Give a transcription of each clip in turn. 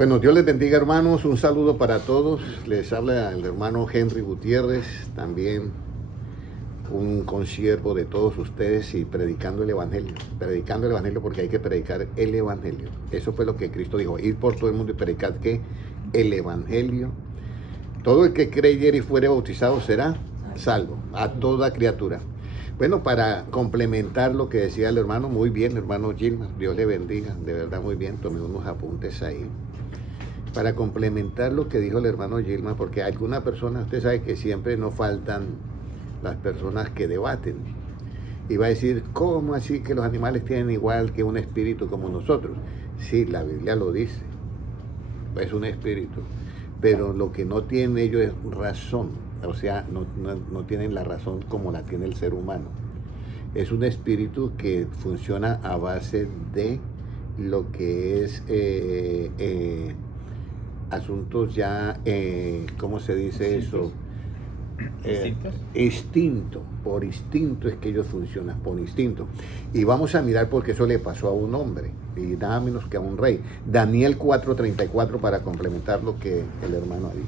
Bueno, Dios les bendiga, hermanos. Un saludo para todos. Les habla el hermano Henry Gutiérrez, también un consiervo de todos ustedes y predicando el Evangelio. Predicando el Evangelio porque hay que predicar el Evangelio. Eso fue lo que Cristo dijo: ir por todo el mundo y predicar que el Evangelio. Todo el que creyere y fuere bautizado será salvo, a toda criatura. Bueno, para complementar lo que decía el hermano, muy bien, hermano Gilmar, Dios le bendiga, de verdad muy bien, tomé unos apuntes ahí. Para complementar lo que dijo el hermano Gilmar, porque alguna persona, usted sabe que siempre no faltan las personas que debaten. Y va a decir, ¿cómo así que los animales tienen igual que un espíritu como nosotros? Sí, la Biblia lo dice, es un espíritu, pero lo que no tienen ellos es razón. O sea, no tienen la razón como la tiene el ser humano. Es un espíritu que funciona a base de lo que es asuntos ya, ¿cómo se dice eso? Instinto. Por instinto es que ellos funcionan, por instinto. Y vamos a mirar porque eso le pasó a un hombre, y nada menos que a un rey. Daniel 4:34 para complementar lo que el hermano ha dicho.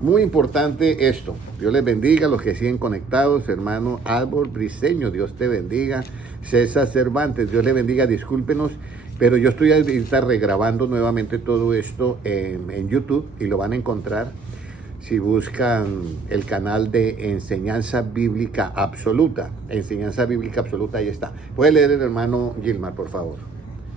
Muy importante esto. Dios les bendiga a los que siguen conectados. Hermano Álvaro Briceño, Dios te bendiga. César Cervantes, Dios le bendiga. Discúlpenos, pero yo estoy ahorita regrabando nuevamente todo esto en YouTube y lo van a encontrar si buscan el canal de Enseñanza Bíblica Absoluta. Enseñanza Bíblica Absoluta, ahí está. Puede leer el hermano Gilmar, por favor.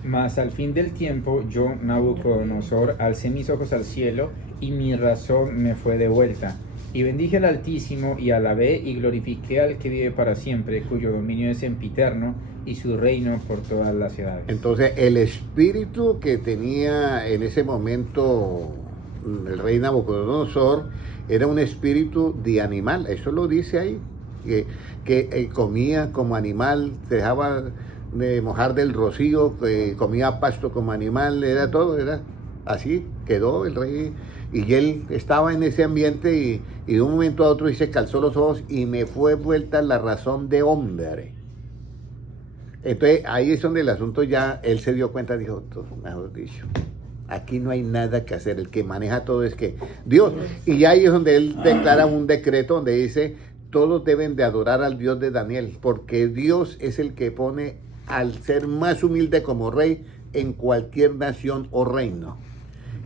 Mas al fin del tiempo, yo, Nabucodonosor, alcé mis ojos al cielo, y mi razón me fue devuelta. Y bendije al Altísimo, y alabé y glorifiqué al que vive para siempre, cuyo dominio es sempiterno, y su reino por todas las edades. Entonces, el espíritu que tenía en ese momento el rey Nabucodonosor era un espíritu de animal. Eso lo dice ahí, que comía como animal, dejaba de mojar del rocío, comía pasto como animal, era todo, era así, quedó el rey, y él estaba en ese ambiente y de un momento a otro dice, calzó los ojos y me fue vuelta la razón de hombre. Entonces ahí es donde el asunto ya, él se dio cuenta, dijo, mejor dicho, aquí no hay nada que hacer, el que maneja todo es que Dios, y ahí es donde él declara un decreto donde dice, todos deben de adorar al Dios de Daniel, porque Dios es el que pone al ser más humilde como rey en cualquier nación o reino.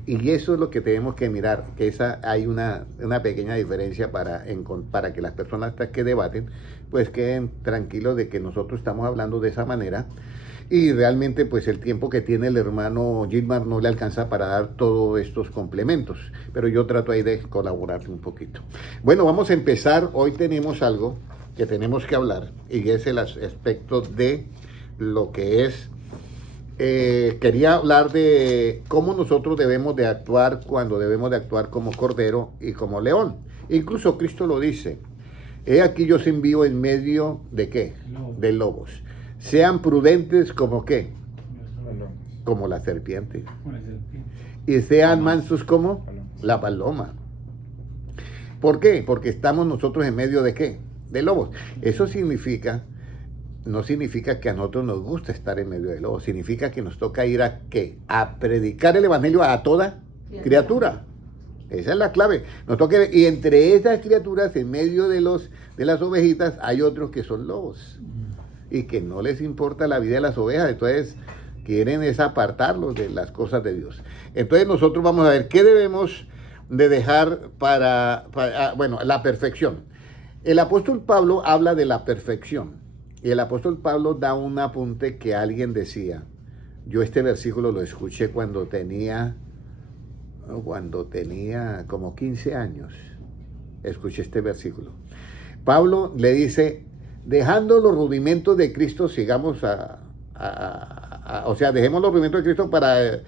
Y eso es lo que tenemos que mirar, que hay una pequeña diferencia para que las personas que debaten pues queden tranquilos de que nosotros estamos hablando de esa manera, y realmente pues el tiempo que tiene el hermano Gilmar no le alcanza para dar todos estos complementos, pero yo trato ahí de colaborar un poquito. Bueno, vamos a empezar. Hoy tenemos algo que tenemos que hablar, y es el aspecto de lo que es, quería hablar de cómo nosotros debemos de actuar cuando debemos de actuar como cordero y como león. Incluso Cristo lo dice, he aquí yo os envío en medio de ¿qué? De lobos. Sean prudentes como ¿qué? Como la serpiente. Y sean mansos como la paloma. ¿Por qué? Porque estamos nosotros en medio de ¿qué? De lobos. Eso significa, no significa que a nosotros nos gusta estar en medio de lobos, significa que nos toca ir a ¿qué? A predicar el evangelio a toda criatura. Esa es la clave. Nos toca, y entre esas criaturas, en medio de las ovejitas, hay otros que son lobos y que no les importa la vida de las ovejas, entonces quieren es apartarlos de las cosas de Dios. Entonces nosotros vamos a ver qué debemos de dejar para la perfección. El apóstol Pablo habla de la perfección. Y el apóstol Pablo da un apunte que alguien decía. Yo este versículo lo escuché cuando tenía como 15 años. Escuché este versículo. Pablo le dice, dejando los rudimentos de Cristo, sigamos dejemos los rudimentos de Cristo para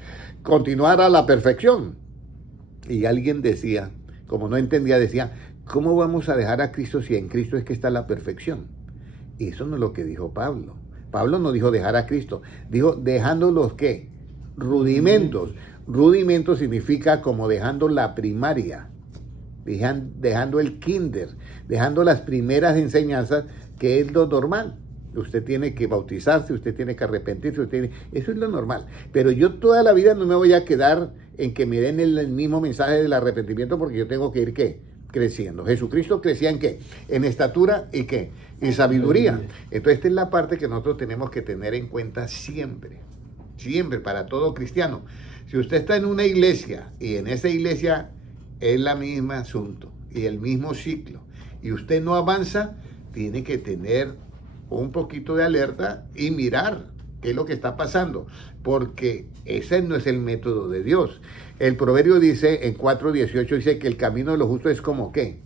continuar a la perfección. Y alguien decía, como no entendía, decía, ¿cómo vamos a dejar a Cristo si en Cristo es que está la perfección? Y eso no es lo que dijo Pablo. Pablo no dijo dejar a Cristo, dijo dejando los ¿qué? Rudimentos. Rudimentos significa como dejando la primaria, dejando el kinder, dejando las primeras enseñanzas, que es lo normal. Usted tiene que bautizarse, usted tiene que arrepentirse, eso es lo normal. Pero yo toda la vida no me voy a quedar en que me den el mismo mensaje del arrepentimiento, porque yo tengo que ir, ¿qué? Creciendo. Jesucristo crecía ¿en qué? En estatura y ¿qué? En sabiduría. Entonces esta es la parte que nosotros tenemos que tener en cuenta siempre. Siempre, para todo cristiano. Si usted está en una iglesia y en esa iglesia es la misma asunto y el mismo ciclo y usted no avanza, tiene que tener un poquito de alerta y mirar qué es lo que está pasando, porque ese no es el método de Dios. El proverbio dice, en 4:18, dice que el camino de los justos es como ¿qué?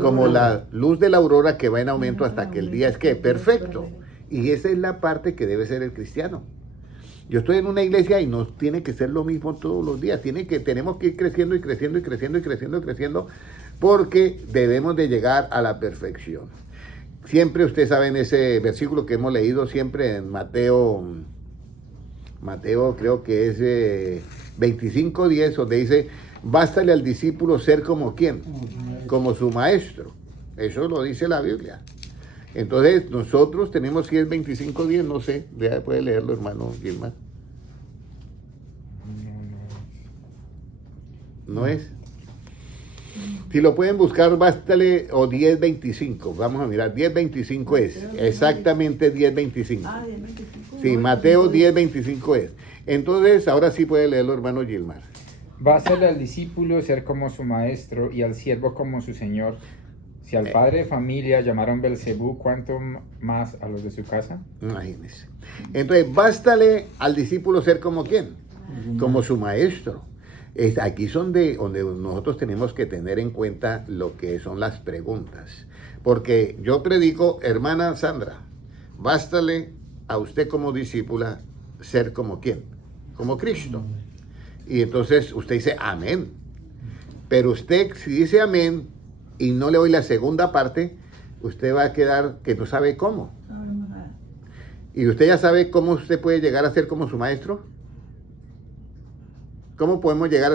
Como la luz de la aurora que va en aumento hasta que el día es ¿qué? Perfecto. Y esa es la parte que debe ser el cristiano. Yo estoy en una iglesia y no tiene que ser lo mismo todos los días. Tenemos que ir creciendo y creciendo y creciendo y creciendo y creciendo, porque debemos de llegar a la perfección. Siempre ustedes saben ese versículo que hemos leído siempre en Mateo creo que es 25:10, donde dice, bástale al discípulo ser como ¿quién? Como su maestro. Eso lo dice la Biblia. Entonces, nosotros tenemos que ir 25:10, no sé, puede leerlo, hermano Gilmar. ¿No es? Si lo pueden buscar, bástale, o 10:25, vamos a mirar, 10:25 es, exactamente 10:25. Ah, 10:25. Sí, Mateo 10:25 es. Entonces, ahora sí puede leerlo, hermano Gilmar. Bástale al discípulo ser como su maestro y al siervo como su señor. Si al padre de familia llamaron Belcebú, ¿cuánto más a los de su casa? Imagínense. Entonces, bástale al discípulo ser como ¿quién? Como su maestro. Aquí son donde nosotros tenemos que tener en cuenta lo que son las preguntas. Porque yo predico, hermana Sandra, bástale a usted como discípula ser como ¿quién? Como Cristo. Y entonces usted dice amén. Pero usted, si dice amén y no le doy la segunda parte, usted va a quedar que no sabe cómo. ¿Y usted ya sabe cómo usted puede llegar a ser como su maestro? ¿Cómo podemos llegar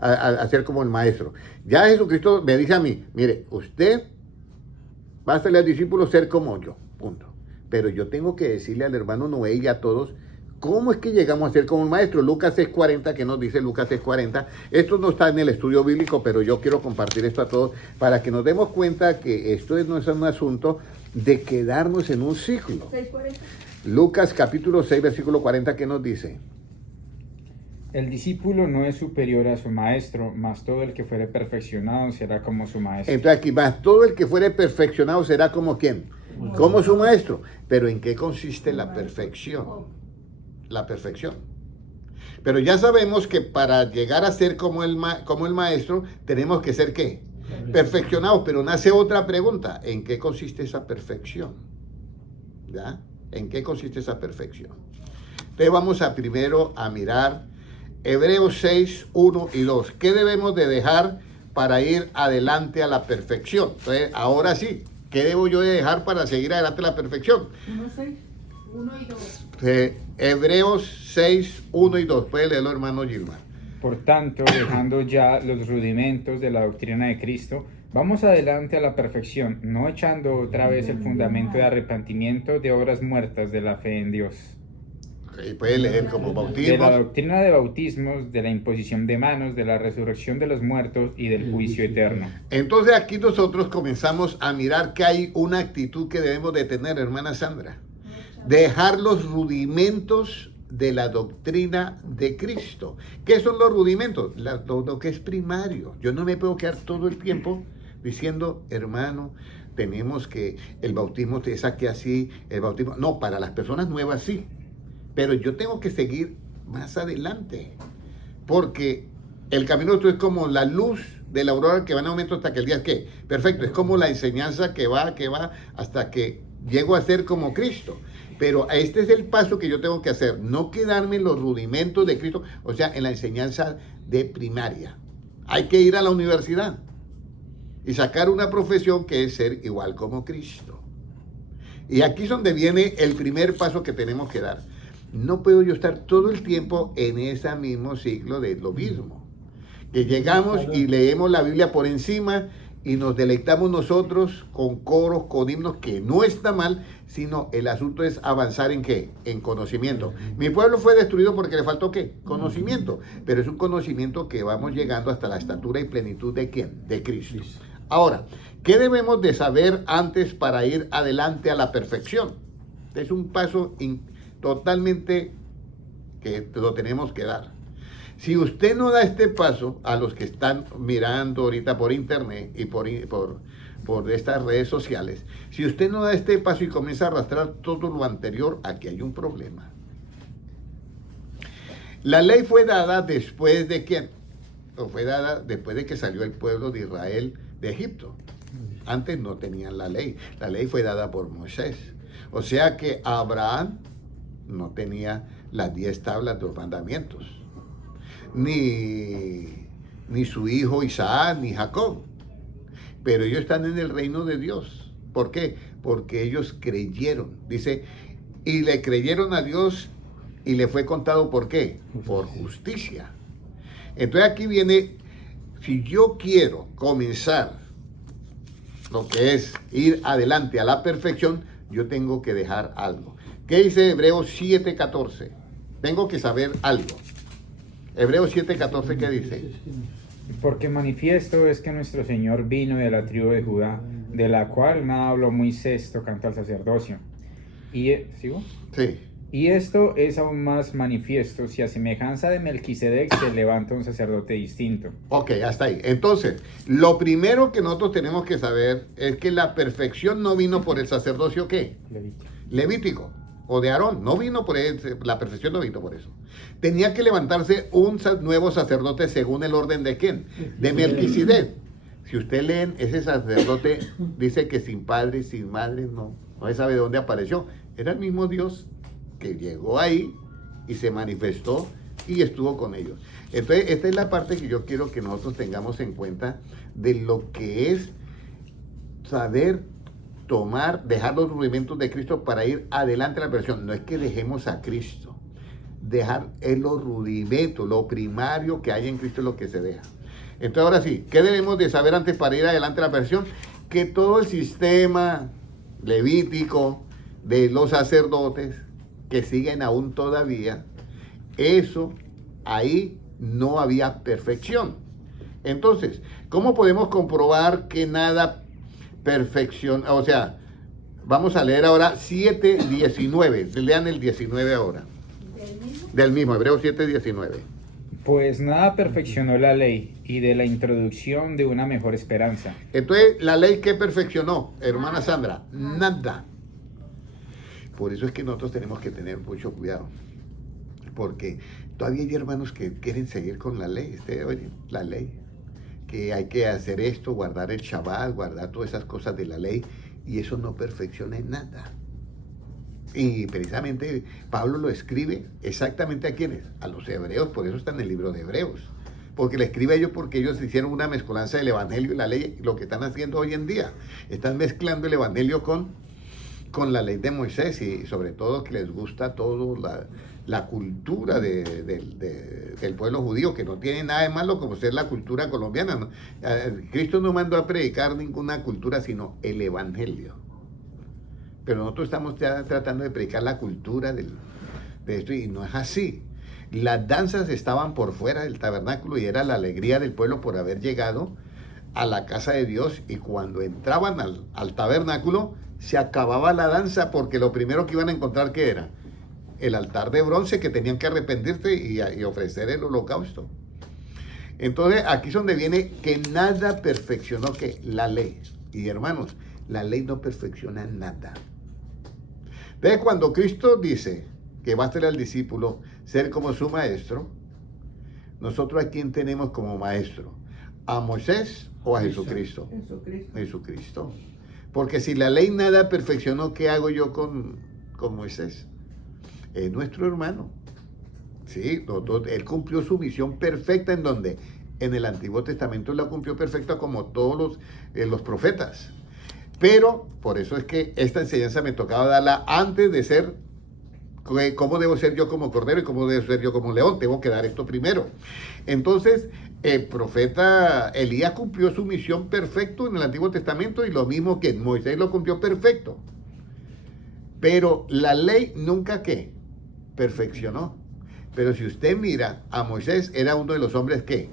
a ser como el maestro? Ya Jesucristo me dice a mí, mire, usted va a hacerle al discípulo ser como yo, punto. Pero yo tengo que decirle al hermano Noé y a todos, ¿cómo es que llegamos a ser como el maestro? Lucas 6:40, ¿qué nos dice Lucas 6:40? Esto no está en el estudio bíblico, pero yo quiero compartir esto a todos para que nos demos cuenta que esto no es un asunto de quedarnos en un ciclo. 6:40. Lucas capítulo 6, versículo 40, ¿qué nos dice? El discípulo no es superior a su maestro, mas todo el que fuere perfeccionado será como su maestro. Entonces aquí más todo el que fuere perfeccionado será como ¿quién? Como su maestro. Pero ¿en qué consiste la perfección? La perfección. Pero ya sabemos que para llegar a ser como el maestro, tenemos que ser ¿qué? Perfeccionados. Pero nace otra pregunta. ¿En qué consiste esa perfección? ¿Ya? ¿En qué consiste esa perfección? Entonces vamos primero a mirar Hebreos 6, 1 y 2. ¿Qué debemos de dejar para ir adelante a la perfección? Entonces, ahora sí, ¿qué debo yo de dejar para seguir adelante a la perfección? 1 y 2. Hebreos 6, 1 y 2. Puede leerlo, hermano Gilmar. Por tanto, dejando ya los rudimentos de la doctrina de Cristo, vamos adelante a la perfección, no echando otra vez el fundamento de arrepentimiento de obras muertas de la fe en Dios. Okay, puede leer como De la bautismos. doctrina de bautismos, de la imposición de manos, de la resurrección de los muertos y del juicio eterno. Entonces aquí nosotros comenzamos a mirar que hay una actitud que debemos de tener, hermana Sandra. Dejar los rudimentos de la doctrina de Cristo. ¿Qué son los rudimentos? Lo que es primario. Yo no me puedo quedar todo el tiempo diciendo, hermano, tenemos que el bautismo te saque así, el bautismo. No, para las personas nuevas sí. Pero yo tengo que seguir más adelante. Porque el camino es como la luz de la aurora que va en aumento hasta que el día es ¿qué? Perfecto. Es como la enseñanza que va hasta que llego a ser como Cristo. Pero este es el paso que yo tengo que hacer. No quedarme en los rudimentos de Cristo, o sea, en la enseñanza de primaria. Hay que ir a la universidad y sacar una profesión que es ser igual como Cristo. Y aquí es donde viene el primer paso que tenemos que dar. No puedo yo estar todo el tiempo en ese mismo ciclo de lo mismo. Que llegamos y leemos la Biblia por encima y nos deleitamos nosotros con coros, con himnos, que no está mal, sino el asunto es avanzar en ¿qué? En conocimiento. Mi pueblo fue destruido porque le faltó ¿qué? Conocimiento, pero es un conocimiento que vamos llegando hasta la estatura y plenitud ¿de quién? De Cristo. Ahora, ¿qué debemos de saber antes para ir adelante a la perfección? Es un paso totalmente que lo tenemos que dar. Si usted no da este paso, a los que están mirando ahorita por internet y por estas redes sociales, si usted no da este paso y comienza a arrastrar todo lo anterior, aquí hay un problema. La ley fue dada después de quién? O fue dada después de que salió el pueblo de Israel de Egipto. Antes no tenían la ley. La ley fue dada por Moisés. O sea que Abraham no tenía las 10 tablas de los mandamientos. Ni su hijo Isaac, ni Jacob. Pero ellos están en el reino de Dios. ¿Por qué? Porque ellos creyeron. Dice, y le creyeron a Dios y le fue contado ¿por qué? Por justicia. Entonces aquí viene, si yo quiero comenzar lo que es ir adelante a la perfección, yo tengo que dejar algo. ¿Qué dice Hebreos 7:14? Tengo que saber algo. Hebreos 7:14, ¿qué dice? Porque manifiesto es que nuestro Señor vino de la tribu de Judá, de la cual nada habló Moisés tocante al sacerdocio. ¿Sigo? Sí. Y esto es aún más manifiesto si a semejanza de Melquisedec se levanta un sacerdote distinto. Ok, hasta ahí. Entonces, lo primero que nosotros tenemos que saber es que la perfección no vino por el sacerdocio, ¿qué? Levítico. O de Aarón. No vino por eso. La perfección no vino por eso. Tenía que levantarse un nuevo sacerdote según el orden de ¿quién? De Melquisedec. Si usted leen, ese sacerdote dice que sin padre, sin madre, no se sabe de dónde apareció. Era el mismo Dios que llegó ahí y se manifestó y estuvo con ellos. Entonces, esta es la parte que yo quiero que nosotros tengamos en cuenta de lo que es saber tomar, dejar los rudimentos de Cristo para ir adelante a la perfección. No es que dejemos a Cristo, dejar es los rudimentos, lo primario que hay en Cristo es lo que se deja. Entonces, ahora sí, ¿qué debemos de saber antes para ir adelante a la perfección? Que todo el sistema levítico de los sacerdotes que siguen aún todavía, eso ahí no había perfección. Entonces, ¿cómo podemos comprobar que nada perfección? O sea, vamos a leer ahora 7:19. Lean el 19 ahora. Del mismo, Hebreos 7:19. Pues nada perfeccionó la ley y de la introducción de una mejor esperanza. Entonces, ¿la ley qué perfeccionó, hermana Sandra? Nada. Por eso es que nosotros tenemos que tener mucho cuidado, porque todavía hay hermanos que quieren seguir con la ley. Oye, la ley, que hay que hacer esto, guardar el Shabbat, guardar todas esas cosas de la ley, y eso no perfecciona en nada. Y precisamente Pablo lo escribe exactamente a quiénes, a los hebreos, por eso está en el libro de Hebreos, porque le escribe a ellos porque ellos hicieron una mezcolanza del evangelio y la ley, lo que están haciendo hoy en día, están mezclando el evangelio con la ley de Moisés, y sobre todo que les gusta todo la cultura del pueblo judío, que no tiene nada de malo como ser la cultura colombiana, ¿no? Cristo no mandó a predicar ninguna cultura sino el evangelio, pero nosotros estamos ya tratando de predicar la cultura de esto, y no es así. Las danzas estaban por fuera del tabernáculo y era la alegría del pueblo por haber llegado a la casa de Dios, y cuando entraban al tabernáculo se acababa la danza, porque lo primero que iban a encontrar, ¿qué era? El altar de bronce, que tenían que arrepentirse y ofrecer el holocausto. Entonces aquí es donde viene que nada perfeccionó que la ley. Y hermanos, la ley no perfecciona nada. Entonces cuando Cristo dice que va a ser al discípulo ser como su maestro, nosotros ¿a quién tenemos como maestro? ¿A Moisés o a Jesucristo? Jesucristo. Porque si la ley nada perfeccionó, ¿qué hago yo con Moisés? Es nuestro hermano. Sí, él cumplió su misión perfecta. ¿En dónde? En el Antiguo Testamento la cumplió perfecta como todos los profetas. Pero por eso es que esta enseñanza me tocaba darla antes de ser, cómo debo ser yo como cordero y cómo debo ser yo como león. Tengo que dar esto primero. Entonces, el profeta Elías cumplió su misión perfecto en el Antiguo Testamento y lo mismo que Moisés lo cumplió perfecto. Pero la ley nunca ¿qué? Perfeccionó. Pero si usted mira, a Moisés era uno de los hombres que